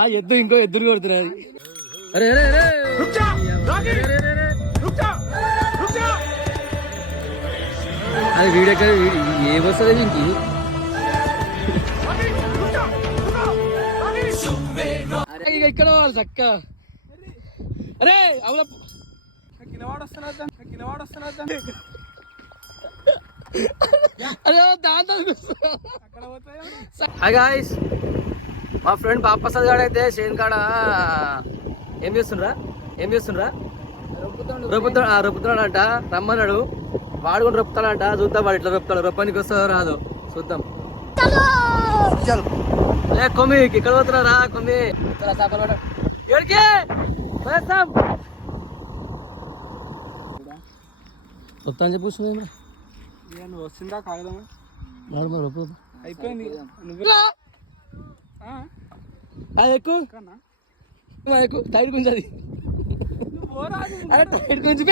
ఆ ఎద్దు ఇంకో ఎద్దురు కొడుతున్నారు. అరే అరే అరే అది వీడియో ఏమొస్తుంది ఇంకి ఇక్కడ చక్క. అరే అవుల అరే దాంతో హాయ్ గాయ్స్, మా ఫ్రెండ్ బాపసాద్ గారు అయితే షేన్ కాడ ఏం చేస్తుండ్రా రొప్పుతున్నాడు అంట. రమ్మన్నాడు, వాడు కూడా రొప్పుతాడంట. చూద్దాం వాడు ఇట్లా రొప్పుతాడు, రొప్పనికి వస్తుందో రాదు చూద్దాం. లే కొమ్మి ఇక్కడ పోతున్నారా కొమ్మి ఏడికి వస్తా అని చెప్పి వస్తుందా కాగదమ్మా రొప్పు అయిపోయింది. అది ఎక్కువ టైర్ గుంజు, అది అరే టైర్ గుంజు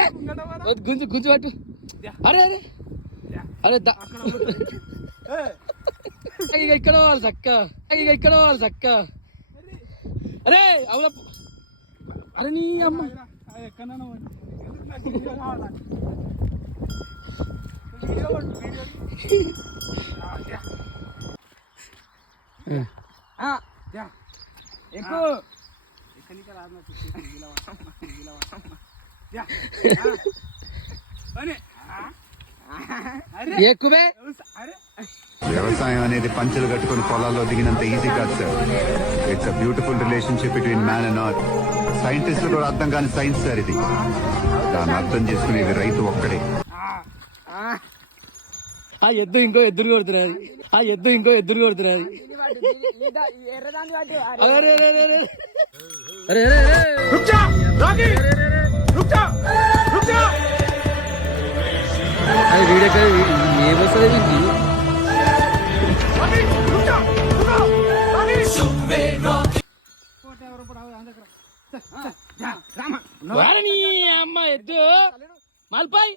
గుంజు గుంజు పట్టు. అరే అరే అరే ఇక్కడ వాళ్ళు చక్క, ఇక్కడ వాళ్ళు చక్క. అరే అవుల అరే నీ అమ్మ ఎక్కువే. వ్యవసాయం అనేది పంచెలు కట్టుకుని పొలాల్లో దిగినంత ఈజీ కాదు sir. It's a beautiful relationship between man and earth. సైంటిస్టులు కూడా అర్థం కాని సైన్స్ సార్ ఇది. దాన్ని అర్థం చేసుకునేది రైతు ఒక్కడే. ఆ ఎద్దు ఇంకో ఎద్దురు కొడుతున్నారు. అరే అరే అరే అరే అది వీడియో ఏమొస్తుంది ఇంకి అమ్మ ఎద్దు మల్పాయ్.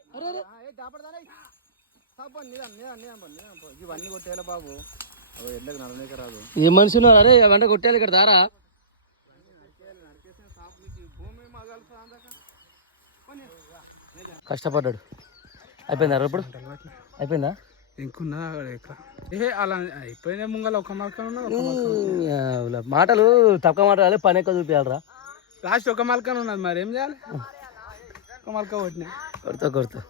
ఇవన్నీ కొట్టేయాలి బాబు, ఎడ్లకు నడవలేక రాదు. ఏ మనిషి ఉన్నారు? అరే వంట కొట్టేయాలి ఇక్కడ దారా. కష్టపడ్డాడు. అయిపోయిందా ఇప్పుడు? అయిపోయిందా? ఇంకున్నా అలా అయిపోయినా ముంగల ఒక మలక మాటలు తక్కువ మాట్లాడాలి, పని ఎక్కువ చూపించాలరా. లాస్ట్ ఒక మలకన ఉన్నది, మరి ఏం చేయాలి? ఒక మలక కొట్టినా కొడతా